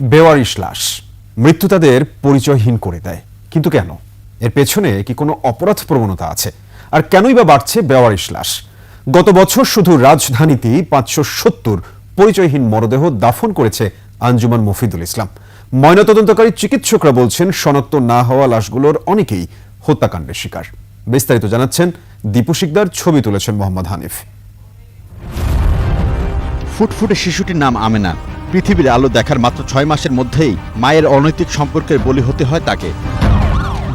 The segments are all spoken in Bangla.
বেওয়ারিশ লাশ মৃত্যু তাদের পরিচয়হীন করে দেয়, কিন্তু কেন? এর পেছনে কি কোনো অপরাধ প্রবণতা আছে? আর কেনই বা বাড়ছে বেওয়ারিশ লাশ? গত বছর শুধু রাজধানীতেই 570 পরিচয়হীন মরদেহ দাফন করেছে আঞ্জুমান মফিদুল ইসলাম। ময়নাতদন্তকারী চিকিৎসকরা বলছেন শনাক্ত না হওয়া লাশগুলোর অনেকেই হত্যাকাণ্ডের শিকার। বিস্তারিত জানাচ্ছেন দীপু শিকদার, ছবি তুলেছেন মোহাম্মদ হানিফ। ফুটফুটে শিশুটির নাম আমেনা। পৃথিবীর আলো দেখার মাত্র 6 মাসের মধ্যেই মায়ের অনৈতিক সম্পর্কের বলি হতে হয় তাকে।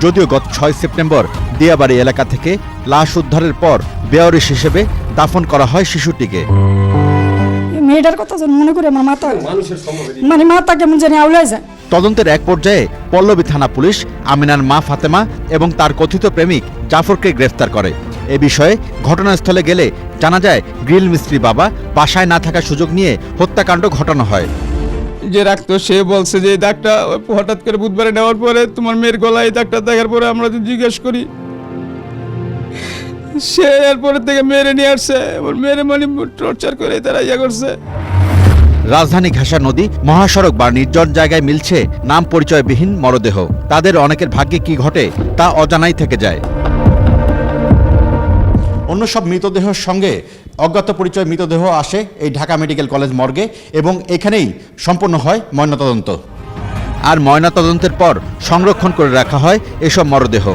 যদিও গত 6 সেপ্টেম্বর দিয়াবাড়ি এলাকা থেকে লাশ উদ্ধারের পর বেওয়ারিশ হিসেবে দাফন করা হয় শিশুটিকে। মেয়েটার কথা মনে করে আমার মাথা মাথা কেমন জানি আউলাই যায়। তদন্তের এক পর্যায়ে পল্লবী থানা পুলিশ আমিনার মা ফাতেমা এবং তার কথিত প্রেমিক জাফরকে গ্রেফতার করে। এ বিষয়ে ঘটনাস্থলে গেলে জানা যায় গ্রিল মিস্ত্রি বাবা বাসায় না থাকার সুযোগ নিয়ে হত্যাকাণ্ড ঘটানো হয়। যে রাখতো সে বলছে যে এই দাগটা হঠাৎ করে বুধবারে নেওয়ার পরে তোমার মেয়ের গলায় দাগটা দেখার পরে আমরা জিজ্ঞেস করি, সে এরপরে থেকে মেয়েরে নিয়ে আসছে, আমার মেয়েরে মানে টর্চার করে তারা ইয়ে করছে। রাজধানী ঘাসা নদী, মহাসড়ক বা নির্জন জায়গায় মিলছে নাম পরিচয়বিহীন মরদেহ। তাদের অনেকের ভাগ্যে কি ঘটে তা অজানাই থেকে যায়। অন্য সব মৃতদেহের সঙ্গে অজ্ঞাত পরিচয় মৃতদেহ আসে এই ঢাকা মেডিকেল কলেজ মর্গে এবং এখানেই সম্পন্ন হয় ময়নাতদন্ত। আর ময়নাতদন্তের পর সংরক্ষণ করে রাখা হয় এসব মরদেহ।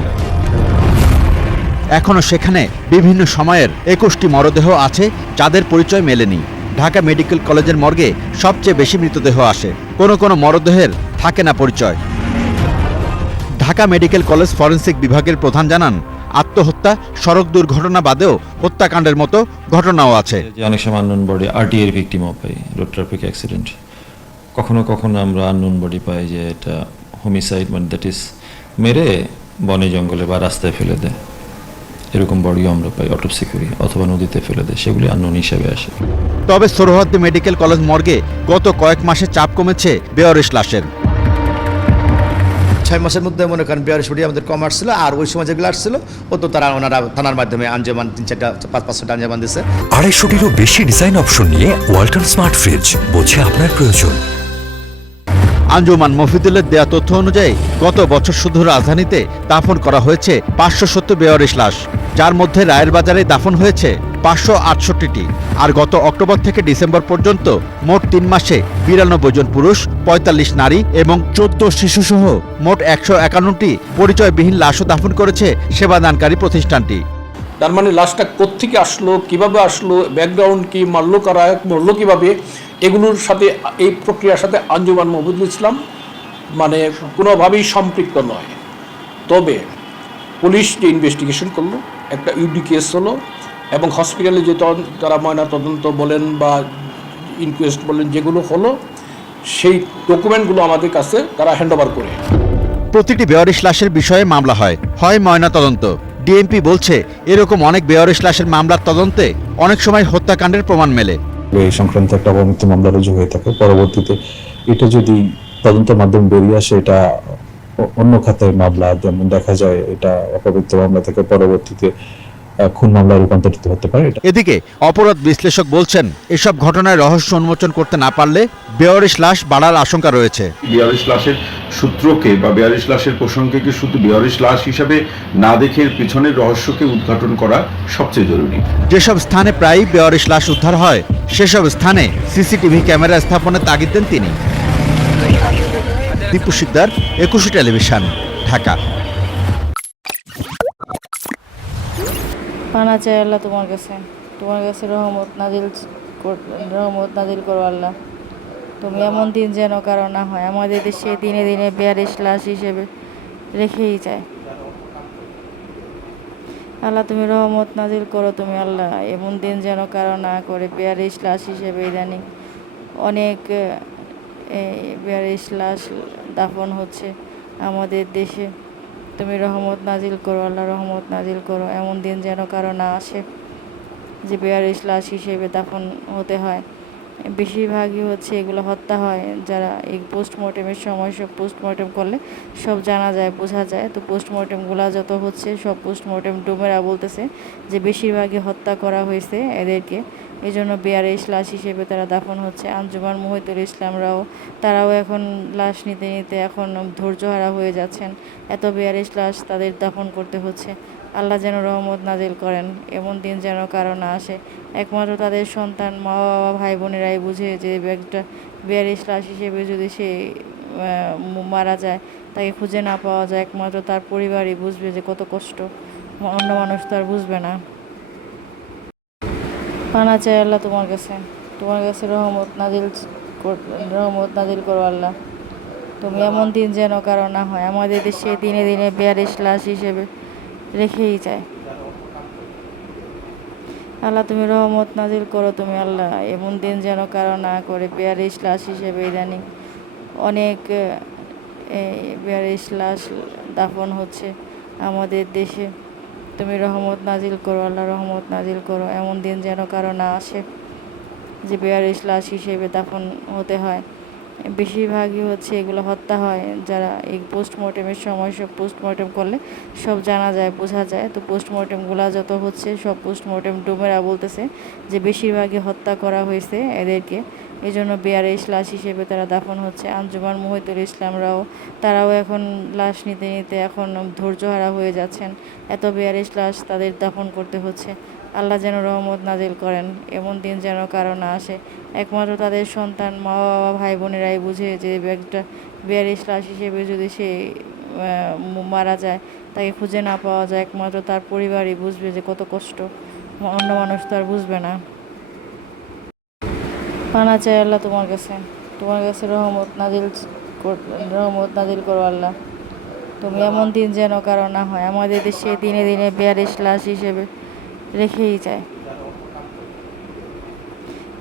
এখনও সেখানে বিভিন্ন সময়ের 21টি মরদেহ আছে যাদের পরিচয় মেলেনি। ঢাকা মেডিকেল কলেজের মর্গে সবচেয়ে বেশি মৃতদেহ আসে, কোনো কোনো মরদেহের থাকে না পরিচয়। ঢাকা মেডিকেল কলেজ ফরেনসিক বিভাগের প্রধান জানান, আত্মহত্যা, সড়ক দুর্ঘটনা বাদেও হত্যাকাণ্ডের মতো ঘটনাও আছে। অনেক সময় আননোন বডি আরটিআর ভিকটিমও পাই, রোড ট্রাফিক অ্যাক্সিডেন্ট। কখনো কখনো আমরা আননোন বডি পাই যে এটা হোমিসাইড, মানে দ্যাট ইজ মেরে বনে জঙ্গলে বা রাস্তায় ফেলে দেয়, এরকম বডিও আমরা পাই অটোপসি করি, অথবা নদীতে ফেলে দেয়, সেগুলি আননোন হিসেবে আসে। তবে সোহরাওয়ার্দী মেডিকেল কলেজ মর্গে গত কয়েক মাসে চাপ কমেছে বেওয়ারিশ লাশের। 6 মাসের মধ্যে মনে করেন বেওয়ারিশ বডি আমাদের কম আসছিল, আর ওই সময় যেগুলো আসছিল ও তো ওনারা থানার মাধ্যমে আঞ্জুমান 3-4টা 5-5টা আঞ্জুমান দিচ্ছে। 250টিরও বেশি ডিজাইন অপশন নিয়ে ওয়ালটন স্মার্ট ফ্রিজ, বোঝে আপনার প্রয়োজন। আঞ্জুমান মফিদুলের দেয়া তথ্য অনুযায়ী গত বছর শুধু রাজধানীতে দাফন করা হয়েছে 570 বেওয়ারিশ লাশ, যার মধ্যে রায়ের বাজারে দাফন হয়েছে 568টি। আর গত অক্টোবর থেকে ডিসেম্বর পর্যন্ত মোট 3 মাসে 92 জন পুরুষ, 45 নারী এবং 14 শিশুসহ মোট 151টি পরিচয়বিহীন লাশও দাফন করেছে সেবাদানকারী প্রতিষ্ঠানটি। তার মানে লাশটা কোত্থেকে আসলো, কিভাবে আসলো, ব্যাকগ্রাউন্ড কি, মারলো কারা, মরলো কিভাবে, এগুলোর সাথে এই প্রক্রিয়ার সাথে আঞ্জুমান মফিদুল ইসলাম মানে কোনোভাবেই সম্পৃক্ত নয়। তবে পুলিশ যে ইনভেস্টিগেশন করলো, একটা ইউডি কেস হলো, এবং হসপিটালে যে তারা ময়না তদন্ত বলেন বা ইনকোয়েস্ট বলেন যেগুলো হলো, সেই ডকুমেন্টগুলো আমাদের কাছে তারা হ্যান্ডওভার করে। প্রতিটি বেওয়ারিশ লাশের বিষয়ে মামলা হয় ময়না তদন্ত। ডিএমপি বলছে এরকম অনেক বেওয়ারিশ লাশের মামলার তদন্তে অনেক সময় হত্যাকাণ্ডের প্রমাণ মেলে। এই সংক্রান্ত একটা অপমৃত্যু মামলা রুজু হয়ে থাকে, পরবর্তীতে এটা যদি তদন্তের মাধ্যমে বেরিয়ে আসে এটা অন্য খাতের মামলা, যেমন দেখা যায় এটা অপমৃত্যু মামলা থেকে পরবর্তীতে খুন মামলায় রূপান্তরিত হতে পারে। এদিকে অপরাধ বিশ্লেষক বলছেন, এসব ঘটনায় রহস্য উন্মোচন করতে না পারলে বেওয়ারিশ লাশ বাড়ার আশঙ্কা রয়েছে। বেওয়ারিশ লাশের সূত্রকে বা বেওয়ারিশ লাশের প্রসঙ্গকে শুধু বেওয়ারিশ লাশ হিসাবে না দেখে পিছনের রহস্যকে উদ্ঘাটন করা সবচেয়ে জরুরি। যেসব স্থানে প্রায়ই বেওয়ারিশ লাশ উদ্ধার হয় সেসব স্থানে সিসিটিভি ক্যামেরা স্থাপনের তাগিদ দেন তিনি। দীপু শিকদার, একুশে টেলিভিশন, ঢাকা। পানা চাই আল্লাহ তোমার কাছে রহমত নাজিল করো আল্লাহ। তুমি এমন দিন যেন কারো না হয়, আমাদের দেশে দিনে দিনে বেওয়ারিশ লাশ হিসেবে রেখেই যায়। আল্লাহ তুমি রহমত নাজিল করো, তুমি আল্লাহ এমন দিন যেন কারো না করে বেওয়ারিশ লাশ হিসেবে ইদানিং অনেক বেওয়ারিশ লাশ দাফন হচ্ছে আমাদের দেশে। তুমি রহমত নাজিল করো আল্লাহ, রহমত নাজিল করো, এমন দিন যেন কারো না আসে যে বেওয়ারিশ লাশ হিসেবে দাফন হতে হয়। বেশিরভাগই হচ্ছে এগুলো হত্যা হয়, যারা এই পোস্টমর্টেমের সময় সব পোস্টমর্টেম করলে সব জানা যায়, বোঝা যায়। তো পোস্টমর্টেমগুলো যত হচ্ছে সব পোস্টমর্টেম ডোমেরা বলতেছে যে বেশিরভাগই হত্যা করা হয়েছে এদেরকে এই জন্য বেয়ারিশ লাশ হিসেবে তারা দাফন হচ্ছে। আঞ্জুমান মুহিতুল ইসলামরাও তারাও এখন লাশ নিতে নিতে এখন ধৈর্যহারা হয়ে যাচ্ছেন। এত বেয়ারিশ লাশ তাদের দাফন করতে হচ্ছে। আল্লাহ যেন রহমত নাজিল করেন, এমন দিন যেন কারো না আসে। একমাত্র তাদের সন্তান, মা বাবা, ভাই বোনেরাই বুঝে যে একটা বেয়ারিশ লাশ হিসেবে যদি সে মারা যায়, তাকে খুঁজে না পাওয়া যায়, একমাত্র তার পরিবারই বুঝবে যে কত কষ্ট, অন্য মানুষ তো আর বুঝবে না। পানা চাই আল্লাহ তোমার কাছে রহমত নাজিল করো আল্লাহ। তুমি এমন দিন যেন কারো না হয়, আমাদের দেশে দিনে দিনে বেয়ারিশ লাশ হিসেবে রেখেই যায়। আল্লাহ তুমি রহমত নাজিল করো তুমি আল্লাহ, এমন দিন যেন কারো না করে বেয়ারিশ লাশ হিসেবে ইদানিং অনেক বেয়ারিশ লাশ দাফন হচ্ছে আমাদের দেশে। তুমি রহমত নাজিল করো আল্লাহ, রহমত নাজিল করো, এমন দিন যেন কারো না আসে যে বেয়ারিশ লাশ হিসেবে দাফন হতে হয়। বেশিরভাগই হচ্ছে এগুলো হত্যা হয়, যারা এই পোস্টমর্টেমের সময় সব পোস্টমর্টেম করলে সব জানা যায়, বোঝা যায়। তো পোস্টমর্টেমগুলো যত হচ্ছে সব পোস্টমর্টেম ডুমেরা বলতেছে যে বেশিরভাগই হত্যা করা হয়েছে এদেরকে, এই জন্য বেয়ারিশ লাশ হিসেবে তারা দাফন হচ্ছে। আঞ্জুমান মুহিতুল ইসলামরাও তারাও এখন লাশ নিতে নিতে এখন ধৈর্যহারা হয়ে যাচ্ছেন। এত বেয়ারিশ লাশ তাদের দাফন করতে হচ্ছে। আল্লাহ যেন রহমত নাজিল করেন, এমন দিন যেন কারো না আসে। একমাত্র তাদের সন্তান, মা বাবা, ভাই বোনেরাই বুঝে যে একটা বেয়ারিশ লাশ হিসেবে যদি সে মারা যায়, তাকে খুঁজে না পাওয়া যায়, একমাত্র তার পরিবারই বুঝবে যে কত কষ্ট, অন্য মানুষ তো আর বুঝবে না। পানা চাই আল্লাহ তোমার কাছে রহমত নাজিল করো আল্লাহ। তুমি এমন দিন যেন কারো না হয়, আমাদের দেশে দিনে দিনে বেয়ারিশ লাশ হিসেবে রেখেই যায়।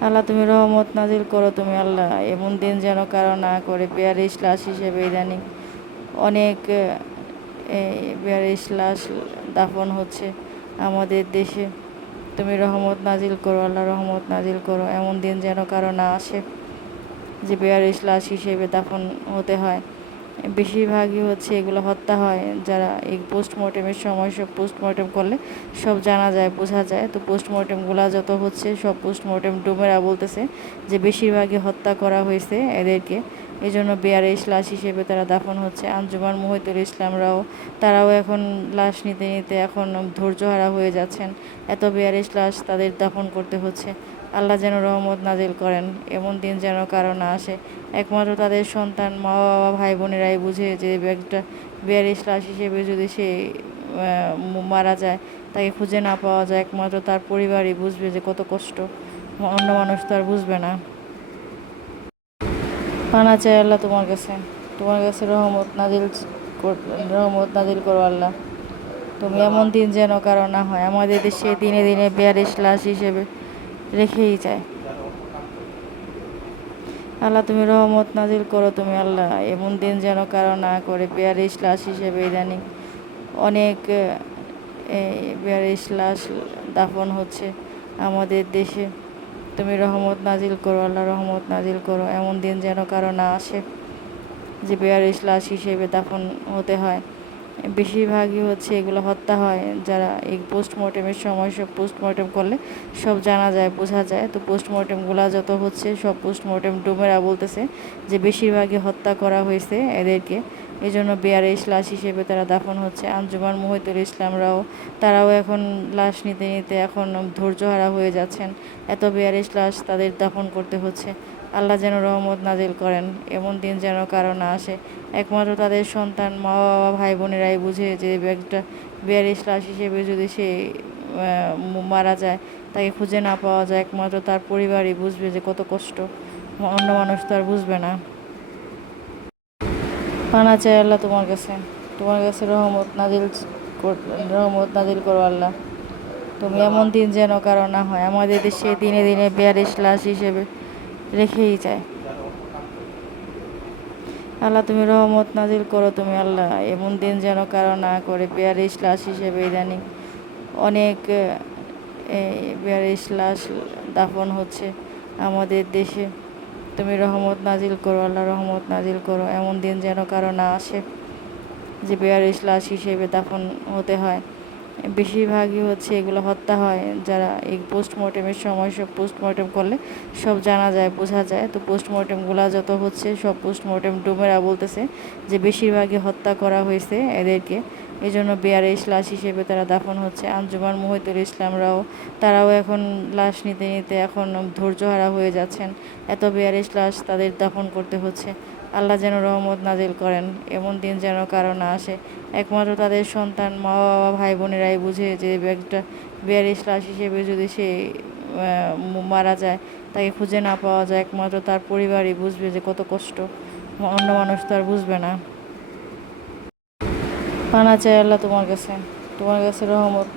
আল্লাহ তুমি রহমত নাজিল করো তুমি আল্লাহ, এমন দিন যেন কারো না করে বেয়ারিশ লাশ হিসেবে ইদানিং অনেক বেয়ারিশ লাশ দাফন হচ্ছে আমাদের দেশে। তুমি রহমত নাজিল করো আল্লাহ, রহমত নাজিল করো, এমন দিন যেন কারো না আসে যে বেয়ারিশ লাশ হিসেবে দাফন হতে হয়। বেশিরভাগই হচ্ছে এগুলো হত্যা হয়, যারা এই পোস্টমর্টেমের সময় সব পোস্টমর্টেম করলে সব জানা যায়, বোঝা যায়। তো পোস্টমর্টেমগুলো যত হচ্ছে সব পোস্টমর্টেম ডুমেরা বলতেছে যে বেশিরভাগই হত্যা করা হয়েছে এদেরকে, এই জন্য বেয়ারিশ লাশ হিসেবে তারা দাফন হচ্ছে। আঞ্জুমান মুহিতুল ইসলামরাও তারাও এখন লাশ নিতে নিতে এখন ধৈর্যহারা হয়ে যাচ্ছেন। এত বেয়ারিশ লাশ তাদের দাফন করতে হচ্ছে। আল্লাহ যেন রহমত নাজিল করেন, এমন দিন যেন কারো না আসে। একমাত্র তাদের সন্তান, মা বাবা, ভাই বোনেরাই বুঝে যে একটা বেয়ারিশ লাশ হিসেবে যদি সে মারা যায়, তাকে খুঁজে না পাওয়া যায়, একমাত্র তার পরিবারই বুঝবে যে কত কষ্ট, অন্য মানুষ তো আর বুঝবে না। পানা চাই আল্লাহ তোমার কাছে রহমত নাজিল করো আল্লাহ। তুমি এমন দিন যেন কারো না হয়, আমাদের দেশে দিনে দিনে বেয়ারিশ লাশ হিসেবে রেখেই যায়। আল্লাহ তুমি রহমত নাজিল করো তুমি আল্লাহ, এমন দিন যেন কারো না করে বেয়ারিশ লাশ হিসেবে ইদানিং অনেক বেয়ারিশ লাশ দাফন হচ্ছে আমাদের দেশে। তুমি রহমত নাজিল করো আল্লাহ, রহমত নাজিল করো, এমন দিন যেন কারো না আসে যে বেয়ারিশ লাশ হিসেবে দাফন হতে হয়। বেশিরভাগই হচ্ছে এগুলো হত্যা হয়, যারা এই পোস্টমর্টেমের সময় সব পোস্টমর্টেম করলে সব জানা যায়, বোঝা যায়। তো পোস্টমর্টেমগুলো যত হচ্ছে সব পোস্টমর্টেম ডুমেরা বলতেছে যে বেশিরভাগই হত্যা করা হয়েছে এদেরকে, এই জন্য বেয়ারিশ লাশ হিসেবে তারা দাফন হচ্ছে। আঞ্জুমান মুহিতুল ইসলামরাও তারাও এখন লাশ নিতে নিতে এখন ধৈর্যহারা হয়ে যাচ্ছেন। এত বেয়ারিশ লাশ তাদের দাফন করতে হচ্ছে। আল্লাহ যেন রহমত নাজিল করেন, এমন দিন যেন কারো না আসে। একমাত্র তাদের সন্তান, মা বাবা, ভাই বোনেরাই বুঝে যে একটা বেয়ারিশ লাশ হিসেবে যদি সে মারা যায়, তাকে খুঁজে না পাওয়া যায়, একমাত্র তার পরিবারই বুঝবে যে কত কষ্ট, অন্য মানুষ তো আর বুঝবে না। পানা চাই আল্লাহ তোমার কাছে রহমত নাজিল করো আল্লাহ। তুমি এমন দিন যেন কারো না হয়, আমাদের দেশে দিনে দিনে বেয়ারিশ লাশ হিসেবে রেখেই যায়। আল্লাহ তুমি রহমত নাজিল করো তুমি আল্লাহ, এমন দিন যেন কারো না করে বেয়ারিশ লাশ হিসেবে ইদানিং অনেক বেয়ারিশ লাশ দাফন হচ্ছে আমাদের দেশে। তুমি রহমত নাজিল করো আল্লাহ, রহমত নাজিল করো, এমন দিন যেন কারো না আসে যে বেয়ারিশ লাশ হিসেবে দাফন হতে হয়। বেশিরভাগই হচ্ছে এগুলো হত্যা হয়, যারা এই পোস্টমর্টেমের সময় সব পোস্টমর্টেম করলে সব জানা যায়, বোঝা যায়। তো পোস্টমর্টেমগুলো যত হচ্ছে সব পোস্টমর্টেম ডুমেরা বলতেছে যে বেশিরভাগই হত্যা করা হয়েছে এদেরকে, এই জন্য বেয়ারিশ লাশ হিসেবে তারা দাফন হচ্ছে। আঞ্জুমান মহিদুল ইসলামরাও তারাও এখন লাশ নিতে নিতে এখন ধৈর্যহারা হয়ে যাচ্ছেন, এত বেয়ারিশ লাশ তাদের দাফন করতে হচ্ছে। আল্লাহ যেন রহমত নাজিল করেন, এমন দিন যেন কারো না আসে। একমাত্র তাদের সন্তান, মা বাবা, ভাই বোনেরাই বুঝে যে একটা বেয়ারিশ লাশ হিসেবে যদি সে মারা যায়, তাকে খুঁজে না পাওয়া যায়, একমাত্র তার পরিবারই বুঝবে যে কত কষ্ট, অন্য মানুষ তো আর বুঝবে না। পানা চাই আল্লাহ তোমার কাছে রহমত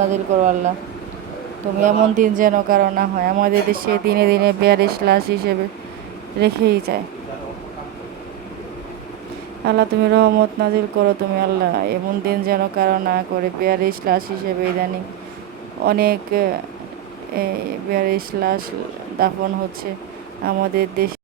নাজিল করো আল্লাহ। তুমি এমন দিন যেন কারো না হয়, আমাদের দেশে দিনে দিনে বেয়ারিশ লাশ হিসেবে রেখেই যায়। আল্লাহ তুমি রহমত নাজিল করো তুমি আল্লাহ, এমন দিন যেন কারো না করে। বেয়ারিশ লাশ হিসেবে ইদানিং অনেক বেয়ারিশ লাশ দাফন হচ্ছে আমাদের দেশে।